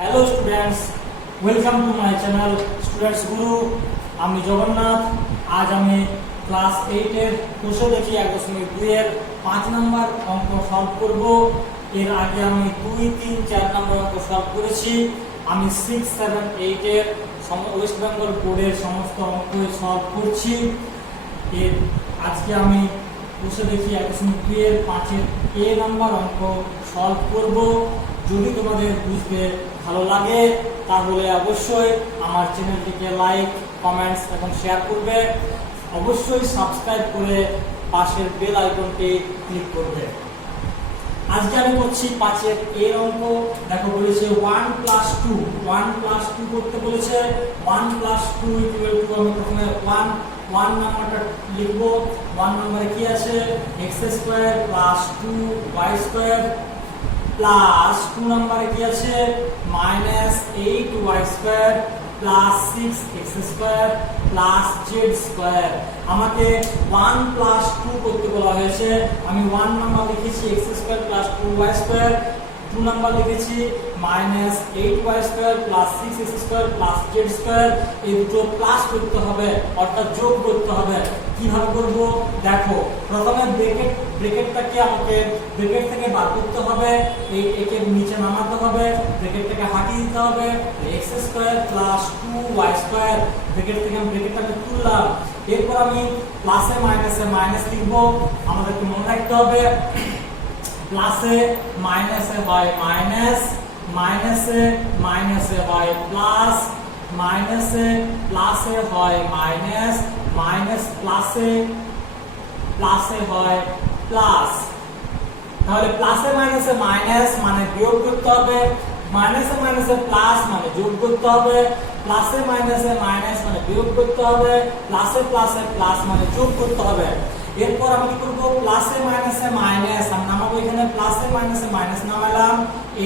Hello students, welcome to my channel students গুরু। আমি জগন্নাথ। আজ আমি ক্লাস 8-এর কোষে দেখি 1.2-এর 5 নম্বর অঙ্ক সলভ করব। এর আগে আমি 2, 3, 4 নম্বর অঙ্ক সলভ করেছি। আমি 6, 7, 8-এর ওয়েস্ট বেঙ্গল বোর্ডের সমস্ত অঙ্ক সলভ করছি। আজকে আমি কোষে দেখি 1.2-এর 5-এর A নম্বর অঙ্ক সলভ করব। যদি তোমাদের বুঝতে ভালো লাগে তাহলে অবশ্যই আমার চ্যানেলটিকে লাইক, কমেন্টস এবং শেয়ার করবে। অবশ্যই সাবস্ক্রাইব করে পাশের বেল আইকনটি ক্লিক করবে। আজকে আমি করছি 5-এর এর অঙ্ক। দেখো বলেছে 1 + 2 1 + 2 করতে বলেছে। 1 + 2 = আমি প্রথমে 1 নাম্বারটা লিখব। 1 নম্বরে কি আছে? x² + 2y² প্লাস 2 নম্বরে কি আছে? -8y² plus 6x² plus z²। আমাকে 1 + 2 করতে বলা হয়েছে। আমি 1 নাম্বার লিখেছি x² প্লাস 2y², 2 নাম্বার লিখেছি -8y² plus 6x² plus z²। এই দুটো প্লাস করতে হবে, অর্থাৎ যোগ করতে হবে। কিভাবে করব দেখো। প্রথমে ব্র্যাকেটটাকে আমাকে ব্র্যাকেট থেকে বার করতে হবে। এই একে নিচে নামাতে হবে, ব্র্যাকেটটাকে হাটিয়ে দিতে হবে। x² প্লাস 2y², ব্র্যাকেট থেকে আমি ব্র্যাকেটটাকে তুললাম। এরপর আমি প্লাসে মাইনাসে মাইনাস লিখব। আমাদেরকে মনে রাখতে হবে প্লাসে মাইনাসে হয় মাইনাস, মাইনাসে মাইনাসে হয় প্লাস, মাইনাসে প্লাসে হয় মাইনাস, মাইনাস প্লাসে প্লাসে হয় প্লাস। তাহলে প্লাসে মাইনাসে মাইনাস মানে বিয়োগ করতে হবে, মাইনাসে মাইনাসে প্লাস মানে যোগ করতে হবে, প্লাসে মাইনাসে মাইনাস মানে বিয়োগ করতে হবে, প্লাসে প্লাসে প্লাস মানে যোগ করতে হবে। এরপর আমি কি করব? প্লাসে মাইনাসে মাইনাস আমি নামাবো। এখানে প্লাসে মাইনাসে মাইনাস নামালাম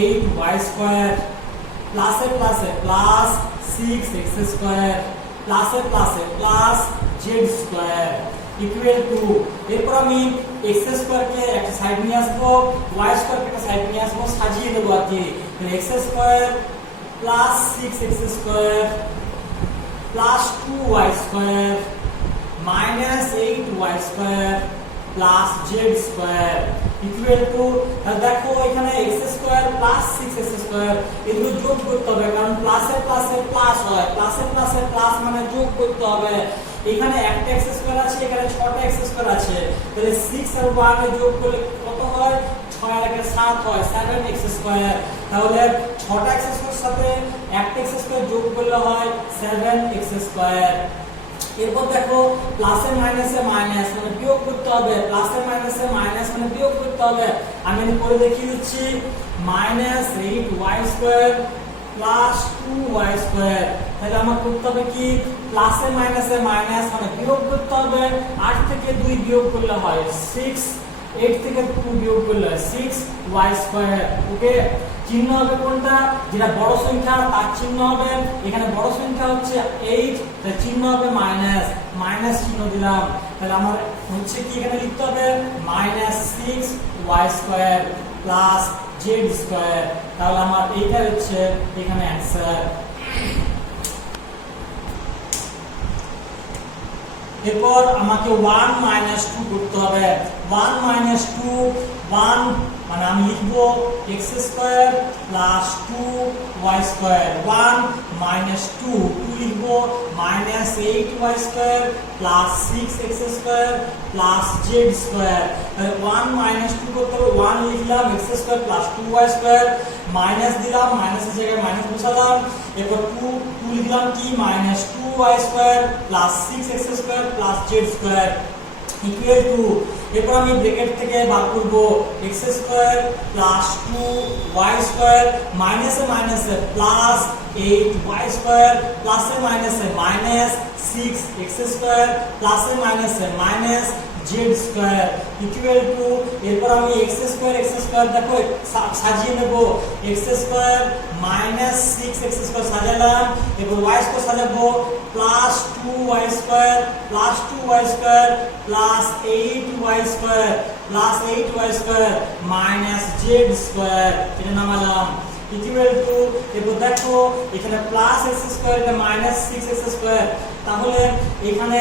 8y², প্লাসে প্লাসে প্লাস 6x², প্লাসে প্লাসে প্লাস z² ইকুয়াল টু। এরপর আমি x² কে একটা সাইড নিয়ে আসবো, y² কে একটা সাইড নিয়ে আসবো, সাজিয়ে দেবো আর কি। x² plus 6x² plus 2y² minus 8y² plus z² equal to. দেখো এখানে x² প্লাস 6x² এগুলো যোগ করতে হবে, কারণ প্লাসে প্লাসে প্লাস হয়। প্লাসে প্লাসে প্লাস মানে যোগ করতে হবে। এখানে একটা x² আছে, এখানে 6টা x² আছে। তাহলে 6 আর 1 এ যোগ করলে কত হয়? 6 আর 1 7 হয়, 7x²। তাহলে 6টা x² এর সাথে একটা x² যোগ করলে হয় 7x²। এরপর দেখো প্লাসে মাইনাসে মাইনাস মানে বিয়োগ করতে হবে, প্লাসে মাইনাসে মাইনাস মানে বিয়োগ করতে হবে। আমি করে দেখিয়ে দিচ্ছি -8y² প্লাস 2y²। তাহলে আমার করতে হবে কি? প্লাসে মাইনাসে মাইনাস মানে বিয়োগ করতে হবে। 8 থেকে 2 বিয়োগ করলে হয় 6, 8 থেকে 2 বিয়োগ করলে হয় 6y²। ওকে, চিহ্ন হবে কোনটা? যেটা বড় সংখ্যা তার চিহ্ন হবে। এখানে বড় সংখ্যা হচ্ছে 8, তাই চিহ্ন হবে মাইনাস, মাইনাস চিহ্ন দিলাম। তাহলে আমার হচ্ছে কি এখানে লিখতে হবে -6y² প্লাস z²। তাহলে আমার এইটা হচ্ছে এখানে অ্যানসার। এরপর আমাকে 1 - 2 করতে হবে। 1 - 2 1 মানে আমি লিখব x² প্লাস 2y², 1 - 2 2 লিখব -8y² plus 6x² plus z²। 1 - 2 করতে হবে। 1 লিখলাম, x² প্লাস 2y² মাইনাস দিলাম, মাইনাসের জায়গায় মাইনাস বসালাম। এরপর 2 লিখলাম কি -2y² plus 6x² plus z² equal to. এরপর আমি ব্র্যাকেট থেকে বার করব x² প্লাস 2y² মাইনাসে মাইনাসে প্লাস 8y² প্লাসে মাইনাসে মাইনাস 6x² প্লাসে মাইনাসে মাইনাস z² ইকুয়াল টু। এরপর আমি x² দেখো সাজিয়ে নেব। x² minus 6x² সাজালাম। এরপর y² সাজাবো plus 2y² plus 2y² plus 8y² plus 8y² minus z²। এটা নামালাম। ইকুয়াল টু, এরপর দেখো এখানে প্লাস এক্স স্কোয়ার এটা মাইনাস 6x স্কোয়ার, তাহলে এখানে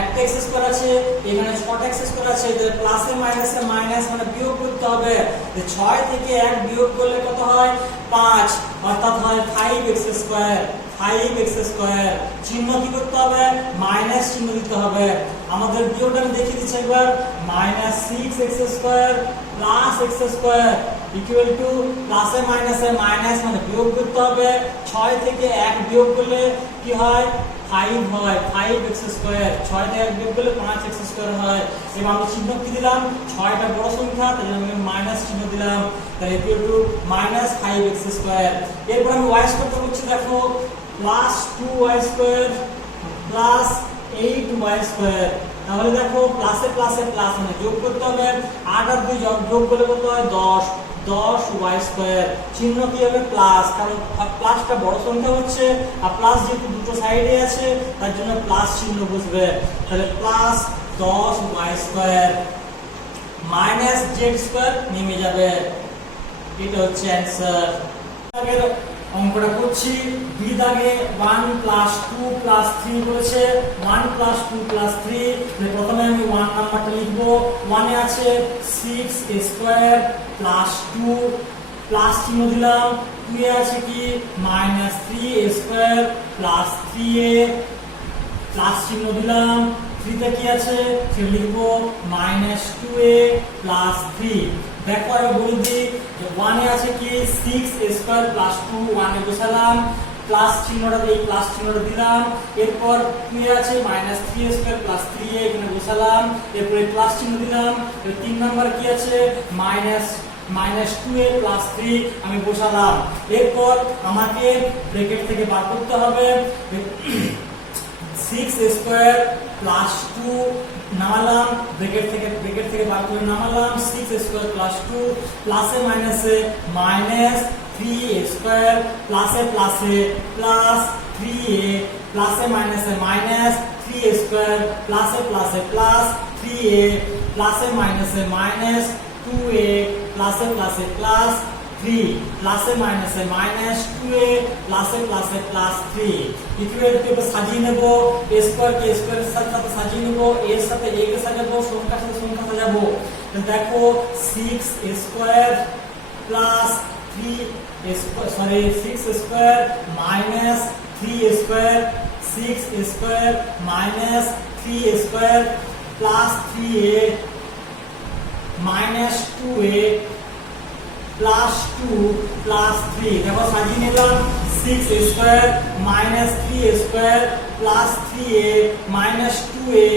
একটা এক্স স্কোয়ার আছে, এখানে 6টা এক্স স্কোয়ার আছে, তাহলে প্লাসে মাইনাসে মাইনাস মানে বিয়োগ করতে হবে। 6 থেকে 1 বিয়োগ করলে কত হয় 5, অর্থাৎ হয় 5x স্কোয়ার। 5x স্কোয়ার চিহ্ন কি করতে হবে মাইনাস চিহ্ন দিতে হবে। আমাদের বিয়োগটা আমি দেখিয়ে দিচ্ছি একবার, minus 6x square plus x square equal to প্লাসে মাইনাসে মাইনাস মানে বিয়োগ করতে হবে। 6 থেকে 1 বিয়োগ করলে কি হয় 5 হয়, 5x স্কোয়ার। 6 থেকে 1 বিয়োগ করলে 5x স্কোয়ার হয়। এবার আমরা চিহ্ন কি দিলাম, 6টা বড় সংখ্যা তাই জন্য আমি মাইনাস চিহ্ন দিলাম, তাহলে equal to minus 5x square. এরপর আমি y স্কোয়ার করছি, দেখো plus 2y square plus 8y square. তাহলে দেখো প্লাসে প্লাসে প্লাস মানে যোগ করতে হবে, 8 আর 2 যোগ করলে কত হয় 10, 10y স্কোয়ার। চিহ্ন কি হবে প্লাস, কারণ প্লাসটা বড় সংখ্যা হচ্ছে আর প্লাস যেহেতু দুটো সাইডে আছে তার জন্য প্লাস চিহ্ন বসবে। তাহলে plus 10y square minus z square নেমে যাবে। এটা হচ্ছে অ্যানসার। আগের অঙ্কটা করছি, বি দাগে 1 + 2 + 3 বলেছে, 1 + 2 + 3। প্রথমে আমি 1 নাম্বারটা লিখব। 1 এ আছে 6a স্কয়ার + 2 প্লাস চিহ্ন দিলাম, 2 এ আছে কি -3a স্কয়ার + 3a প্লাস চিহ্ন দিলাম, 3 তে কি আছে সে লিখব -2a + 3। দেখো আর বলে দিই যে 1 এ আছে কি 6a স্কয়ার + 2, 1 এ বসালাম, প্লাস চিহ্নটা এই প্লাস চিহ্নটা দিলাম। এরপর 2 এ আছে -3a স্কয়ার + 3a এখানে বসালাম, এরপর এই প্লাস চিহ্ন দিলাম। এর 3 নাম্বার কি আছে -2a + 3 আমি বসালাম। এরপর আমাকে ব্র্যাকেট থেকে বার করতে হবে 6a স্কয়ার + 2 নামালাম, ব্র্যাকেট থেকে বার করে নামালাম, 6a স্কয়ার + 2 প্লাসে মাইনাসে মাইনাস 3a স্কয়ার প্লাসে প্লাসে প্লাস 3a প্লাসে মাইনাসে মাইনাস 3a স্কয়ার প্লাসে প্লাসে প্লাস 3a প্লাসে মাইনাসে মাইনাস 2a প্লাসে প্লাসে প্লাস 3 প্লাসে মাইনাসে মাইনাস 2a প্লাসে প্লাসে প্লাস 3 ইকুয়াল টু সাজিয়ে নেব, a স্কয়ার কে স্কয়ারের সাথে সাজিয়ে নেব, এর সাথে a কে সাজাবো, সংখ্যার সাথে সংখ্যা সাজাবো। দেখো 6a square plus 3a square 6a square minus 3a square, 6a square minus 3a square plus 3a minus 2a plus 2 plus 3। দেখো সাজিয়ে নিলাম 6a square minus 3a square plus 3a minus 2a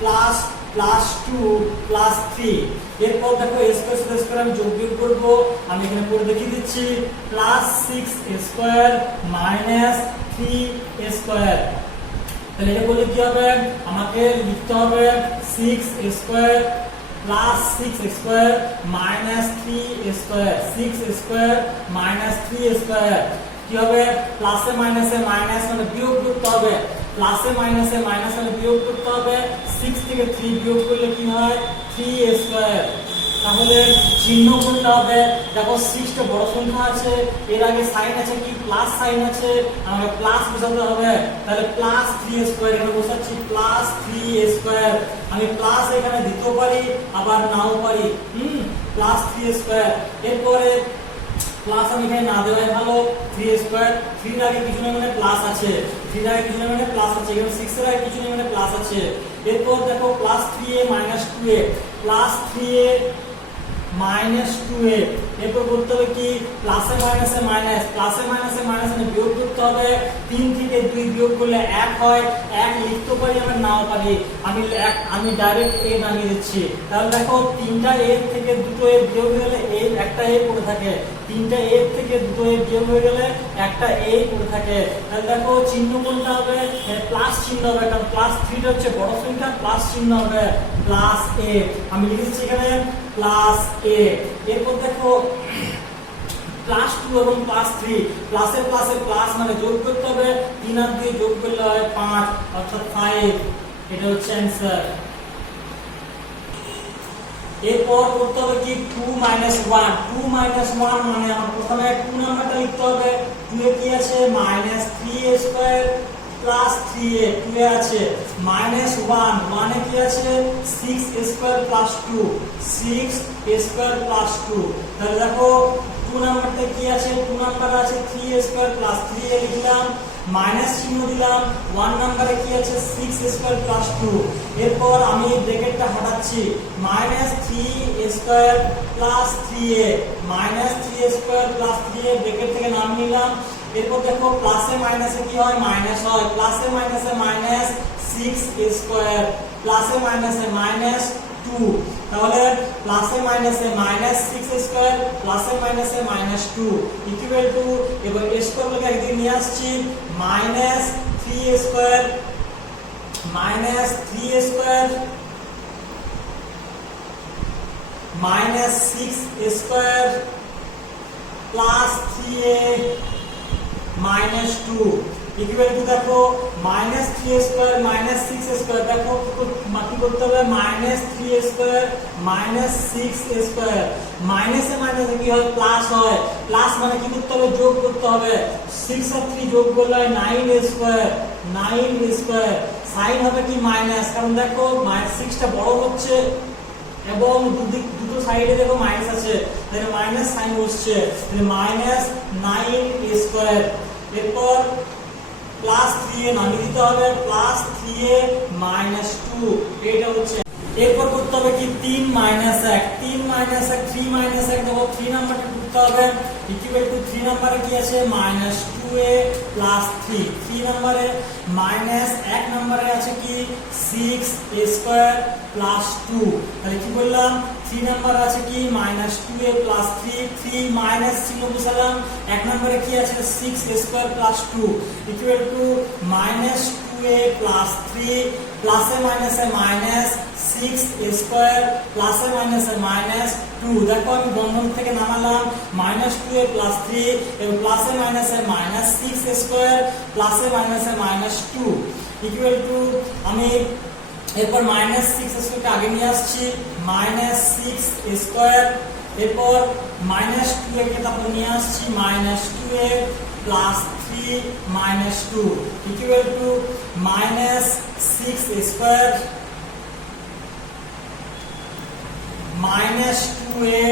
plus 2 plus 3। এরপর দেখো a square সাথে square আমি যোগ বিয়োগ করব, আমি এখানে করে দেখিয়ে দিচ্ছি, plus 6a square minus 3a square. তাহলে এটা বলে কি হবে, আমাকে লিখতে হবে 6a square plus 6a square minus 3a square, 6a square minus 3a square কি হবে, প্লাসে মাইনাসে মাইনাস মানে বিয়োগ করতে হবে, প্লাসে মাইনাসে মাইনাস মানে বিয়োগ করতে হবে, 6 থেকে 3 বিয়োগ করলে কি হয় 3a স্কয়ার। তাহলে চিহ্ন করতে হবে, দেখো 6 টা বড় সংখ্যা আছে, এর আগে সাইন আছে কি প্লাস সাইন আছে, আমাকে প্লাস বসাতে হবে, তাহলে প্লাস 3a স্কয়ার এখানে বসাচ্ছি, প্লাস 3a স্কয়ার। আমি প্লাস এখানে দিতেও পারি আবার নাও পারি, প্লাস 3a স্কয়ার। এরপরে প্লাস আমি এখানে না দেওয়াই ভালো, 3a স্কয়ার, 3 এর আগে কিছু না মানে প্লাস আছে, 3 এর আগে কিছু না মানে প্লাস আছে, এখানে 6 এর আগে কিছু না মানে প্লাস আছে। এরপর দেখো plus 3a minus 2a, plus 3a minus 2a। এরপর করতে হবে কি প্লাসে মাইনাসে মাইনাস, প্লাসে মাইনাসে মাইনাস মানে বিয়োগ করতে হবে, 3 থেকে 2 বিয়োগ করলে 1 হয়, 1 লিখতে পারি আবার নাও পারি, আমি ডাইরেক্ট a নামিয়ে দিচ্ছি। তাহলে দেখো 3টা a থেকে 2টো a বিয়োগ হয়ে গেলে একটা a পড়ে থাকে, 3টা a থেকে 2টো a বিয়োগ হয়ে গেলে একটা a পড়ে থাকে। তাহলে দেখো চিহ্ন কোনটা হবে, প্লাস চিহ্ন হবে, কারণ প্লাস 3 টা হচ্ছে বড় সংখ্যা, প্লাস চিহ্ন হবে প্লাস a। আমি লিখেছি এখানে প্লাস a। এরপর দেখো প্লাস 2 এবং প্লাস 3, প্লাসে প্লাসে প্লাস মানে যোগ করতে হবে, 3 আর 2 যোগ করলে হয় 5, অর্থাৎ 5। এটা হচ্ছে অ্যানসার। এরপর করতে হবে কি 2 1 2 1 মানে আমার প্রথমে 2 নাম্বারটা লিখতে হবে। 2 এ কি আছে -3a স্কয়ার প্লাস 3a, 2 এ আছে -1, 1 এ কি আছে 6a square plus 2, 6a square plus 2। তাহলে দেখো 2 নাম্বারটা কি আছে, 2 নাম্বার আছে 3a স্কয়ার প্লাস 3a লিখলাম, মাইনাস চিহ্ন দিলাম। 1 নম্বরে কি আছে 6a স্কয়ার প্লাস 2। এরপর আমি ব্র্যাকেটটা হটাচ্ছি, -3a square plus 3a, -3a square plus 3a bracket থেকে নাম নিলাম। এরপর দেখো প্লাসে মাইনাসে কি হয়, মাইনাস হয়, প্লাসে মাইনাসে মাইনাস 6a স্কয়ার, প্লাসে মাইনাসে মাইনাস 2। তাহলে প্লাসে মাইনাসে মাইনাস 6a স্কয়ার প্লাসে মাইনাসে মাইনাস 2 ইকুয়াল টু, এবার a স্কয়ার লেখা একদিকে নিয়ে আসছি, -3a square -3a square -6a square plus 3a minus 2 equal to দেখো -3a স্কয়ার -6a স্কয়ার, দেখো কি করতে হবে, -3a স্কয়ার -6a স্কয়ার, মাইনাসে মাইনাসে কি হয় প্লাস হয়, প্লাস মানে কি করতে হবে, যোগ করতে হবে। 6 আর 3 যোগ করলে হয় 9a square, 9a square, sign হবে কি মাইনাস, কারণ দেখো 6টা বড় হচ্ছে এবং দুটো সাইডে দেখো মাইনাস আছে, তাহলে মাইনাস সাইন বসছে, তাহলে -9a স্কয়ার। এরপর প্লাস 3a নামিয়ে দিতে হবে, প্লাস 3a মাইনাস 2, এটা হচ্ছে। এরপর করতে হবে কি 3 - 1, 3 - 1 3 - 1 দেখো 3 নাম্বারটা করতে হবে, ইকুয়াল টু 3 নম্বরে কি আছে -2a প্লাস 3, 3 নম্বরে -1 নম্বরে আছে কি 6a স্কয়ার প্লাস 2। তাহলে কি বললাম, 3 নম্বরে আছে কি -2a প্লাস 3, 3 মাইনাস চিহ্ন বসালাম, 1 নম্বরে কি আছে 6a square plus 2 equal to -2a plus 3 প্লাসে মাইনাসে মাইনাস 6a স্কয়ার প্লাসে মাইনাসে মাইনাস 2। দেখো আমি বন্ধন থেকে নামালাম, -2a প্লাস 3 এবং প্লাসে মাইনাসে মাইনাস 6a স্কয়ার প্লাসে মাইনাসে মাইনাস 2 ইকুয়াল টু, আমি এরপর -6a স্কয়ারকে আগে নিয়ে আসছি, -6a স্কয়ার, এরপর -2a কে তারপর নিয়ে আসছি, -2a plus 3 minus 2 equal to -6a square -2a।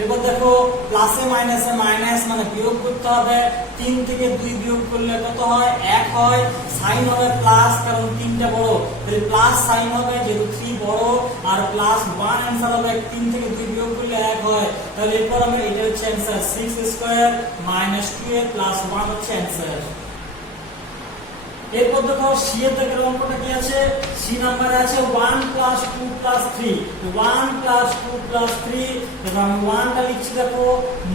এরপর দেখো প্লাসে মাইনাসে মাইনাস মানে বিয়োগ করতে হবে, 3 থেকে 2 বিয়োগ করলে কত হয় 1 হয়, সাইন হবে প্লাস কারণ 3টা বড়, তাহলে প্লাস সাইন হবে যেহেতু 3 বড়, আর প্লাস 1 आंसर হবে 3 থেকে 2 বিয়োগ করলে 1 হয়। তাহলে এরপর আমরা এটা হচ্ছে answer 6a square -2a plus 1 হচ্ছে आंसर। এরপর দেখো সি এর দাগের অঙ্কটা কি আছে, সি নম্বরে আছে 1 + 2 + 3, 1 + 2 + 3, এবার আমি 1 টা লিখছি, দেখো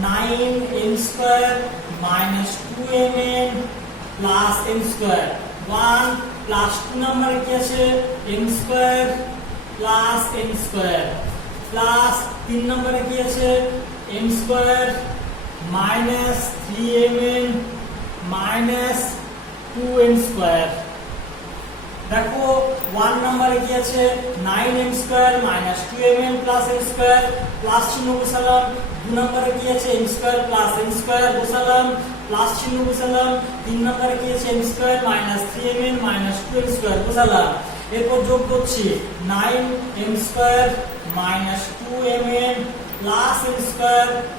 9m² - 2mn + m², 1 + 2 নম্বরে কি আছে m² + n² প্লাস 3 নম্বরে কি আছে m² - 3mn - 2m²। দেখো 1 নম্বরে কি আছে 9m² - 2mn + m² প্লাস চিহ্ন বসালাম, 2 নম্বরে কি আছে m² + n² বসালাম, প্লাস চিহ্ন বসালাম, 3 নম্বরে কি আছে m² - 3mn - 2m² বসালাম। এরপর যোগ করছি 9m² - 2mn + m²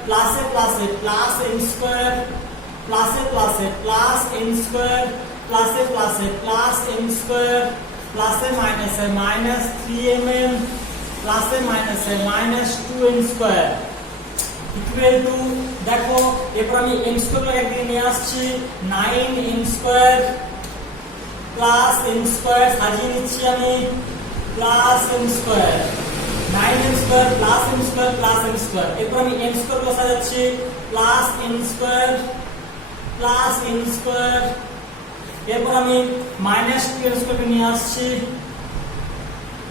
প্লাসে প্লাসে প্লাস m² প্লাসে প্লাসে প্লাস m² প্লাসে প্লাসে প্লাস m² প্লাসে মাইনাসে মাইনাস 3mn প্লাসে মাইনাসে মাইনাস 2m² ইকুয়াল টু, দেখো এরপর আমি m² একদিকে নিয়ে আসছি, 9m² প্লাস m² সাজিয়ে নিচ্ছি আমি, plus m², 9m² plus m² plus m², এরপর আমি m² বসা যাচ্ছি, প্লাস m² প্লাস m², এরপর আমি -2m² কে নিয়ে আসছি,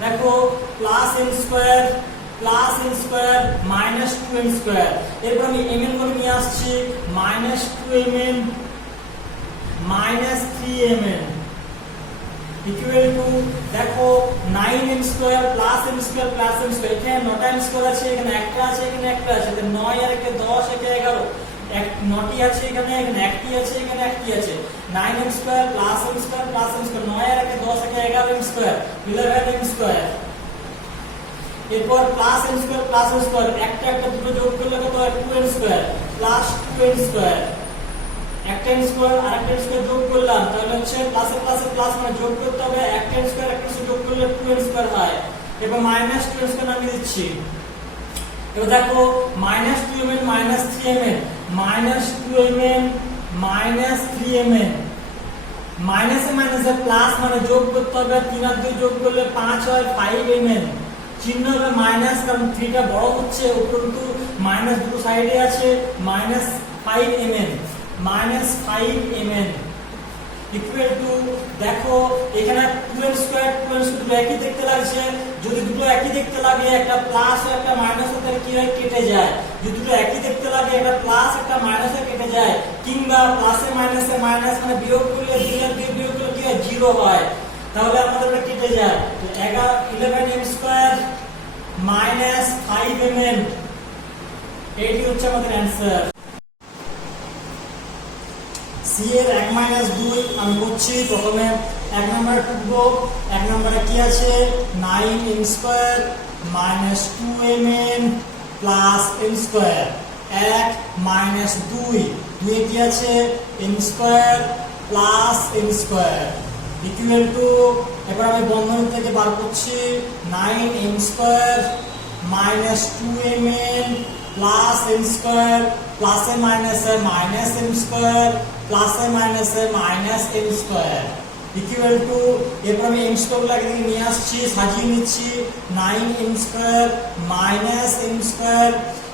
দেখো plus m² plus m² -2m², এরপর আমি mn করে নিয়ে আসছি, -2mn -3mn ইকুয়াল টু, দেখো 9m square plus m square plus m square, এখানে 9টা m স্কয়ার আছে, এখানে একটা আছে, এখানে একটা আছে, তাহলে 9 আর 1 10 একে 11, 9টি আছে এখানে, এখানে একটি আছে, এখানে একটি আছে, 9m square plus m square plus m square, 9 আর 1 10 একে 11m স্কয়ার, 11m স্কয়ার। এরপর plus m square plus m square, একটা একটা দুটো যোগ করলে কত হয় 2m square plus 2m square, একটা m স্কয়ার আর একটা m স্কয়ার যোগ করলাম, তাহলে হচ্ছে প্লাসে প্লাসে প্লাস মানে যোগ করতে হবে, একটা m স্কয়ার একটা স্কয়ার যোগ করলে 2m স্কয়ার হয়। এবার মাইনাস 2m স্কয়ার নামিয়ে দিচ্ছি। এবার দেখো minus 2mn minus 3mn, minus 2mn minus 3mn, মাইনাসে মাইনাসে প্লাস মানে যোগ করতে হবে, 3 আর 2 যোগ করলে 5 হয় 5mn, চিহ্ন হবে মাইনাস কারণ 3টা বড় হচ্ছে, উপরন্তু মাইনাস দুটো সাইডে আছে, minus 5mn, minus 5mn equal to, দেখো এখানে 2m স্কয়ার 2m স্কয়ার দুটো একই দেখতে লাগছে, যদি দুটো একই দেখতে লাগে একটা প্লাস আর একটা মাইনাস তাহলে কি হয় কেটে যায়, যদি দুটো একই দেখতে লাগে একটা প্লাস একটা মাইনাস কেটে যায়, কিংবা প্লাসে মাইনাসে মাইনাস মানে বিয়োগ করলে 2 আর 2 বিয়োগ করলে কি হয় 0 হয়, তাহলে আমাদের এটা কেটে যায়। তো 11m স্কয়ার মাইনাস 5mn, এটি হচ্ছে আমাদের অ্যানসার। সি এর 1 - 2 আমি করছি, প্রথমে 1 নম্বরে টুকবো, 1 নম্বরে কি আছে 9m square minus 2mn plus m square, 1 minus 2, 2 এ কি আছে m square plus m square equal to, এবার আমি বন্ধনী থেকে বার করছি 9m square minus 2mn plus m square, প্লাসে মাইনাসে মাইনাস m স্কয়ার, প্লাসে মাইনাসে minus m square equal to, এরপর আমি m স্কয়ার গুলোকে নিয়ে আসছি, সাজিয়ে নিচ্ছি 9m square minus m square,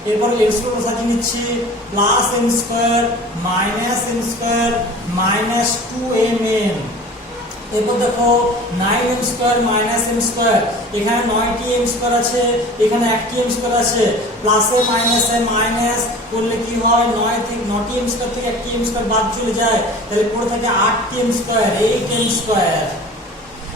এরপর m স্কয়ার সাজিয়ে নিচ্ছি plus m square minus m square minus 2mn। এরপর দেখো 9m square minus m square, এখানে 9টি m স্কয়ার আছে, এখানে একটি m স্কয়ার আছে, প্লাসে মাইনাসে মাইনাস করলে কি হয় 9টি m স্কয়ার থেকে একটি m স্কয়ার বাদ চলে যায়, তাহলে পড়ে থাকে 8টি m স্কয়ার 8m স্কয়ার।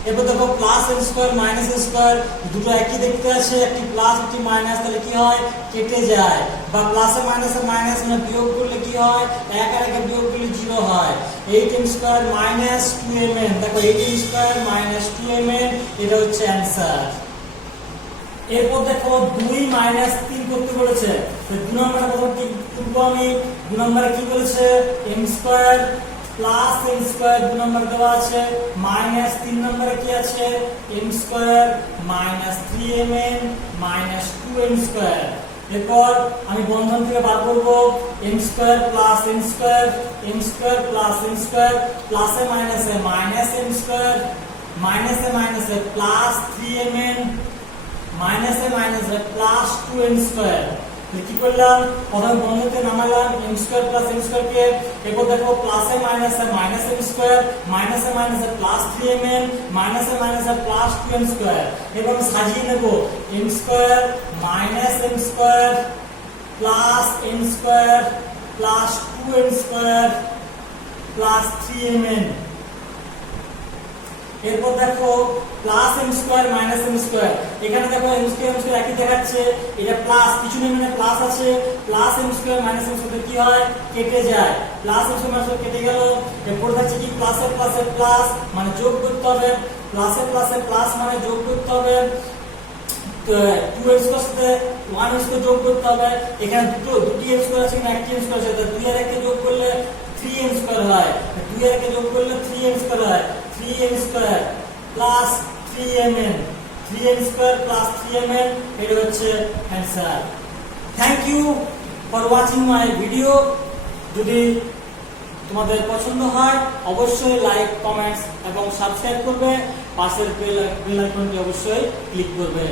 এরপর দেখো plus m square minus m square, দুটো একই দেখতে আছে, একটি প্লাস একটি মাইনাস, তাহলে কি হয় কেটে যায়, বা প্লাসে মাইনাসে মাইনাস মানে বিয়োগ করলে কি হয় 1 আর 1 বিয়োগ করলে 0 হয়, 8m স্কয়ার মাইনাস 2mn, দেখো 8m স্কয়ার মাইনাস 2mn, এটা হচ্ছে অ্যানসার। এরপর দেখো 2 মাইনাস 3 করতে বলেছে, তো 2 নম্বরে প্রথম কি করব আমি, 2 নম্বরে কি বলেছে m square plus m square 2 নম্বর দেওয়া আছে, মাইনাস 3 নম্বরে কি আছে m square minus 3mn minus 2m square. এরপর আমি বন্ধন থেকে বার করব m square plus m square, m square plus m square, প্লাসে মাইনাসে মাইনাস m স্কয়ার, মাইনাসে মাইনাসে প্লাস 3mn, মাইনাসে মাইনাসে প্লাস 2m স্কয়ার। কি করলাম, প্রথমে বন্ধনীতে নামালাম m square plus m square কে, এরপর দেখো প্লাসে মাইনাসে মাইনাস m স্কয়ার, মাইনাসে মাইনাসে প্লাস 3mn, মাইনাসে মাইনাসে প্লাস 2m স্কয়ার। এবার আমি সাজিয়ে নেব m square minus m square plus m square plus 2m square plus 3mn। এরপর দেখো plus m square minus m square, এখানে দেখো m স্কয়ার একই দেখাচ্ছে, এটা প্লাস কিছু নেই মানে প্লাস আছে, plus m square minus m square কি হয় কেটে যায়, প্লাস m স্কয়ার মাইনাস কেটে গেল, এরপর থাকছে কি প্লাসে প্লাসে প্লাস মানে যোগ করতে হবে, প্লাসে প্লাসে প্লাস মানে যোগ করতে হবে, 2m স্কয়ার সাথে 1m স্কয়ার যোগ করতে হবে, এখানে দুটি m স্কয়ার আছে, এখানে একটি m স্কয়ার আছে, 2 আর 1 কে যোগ করলে 3m স্কয়ার হয়, 2 আর 1 কে যোগ করলে 3m স্কয়ার হয়, 3m square plus 3mn, 3m square plus 3mn, এটা হচ্ছে answer. Thank you for watching my video. যদি তোমাদের পছন্দ হয় অবশ্যই লাইক কমেন্টস এবং সাবস্ক্রাইব করবে, পাশের বেল আইকনটি অবশ্যই ক্লিক করবে।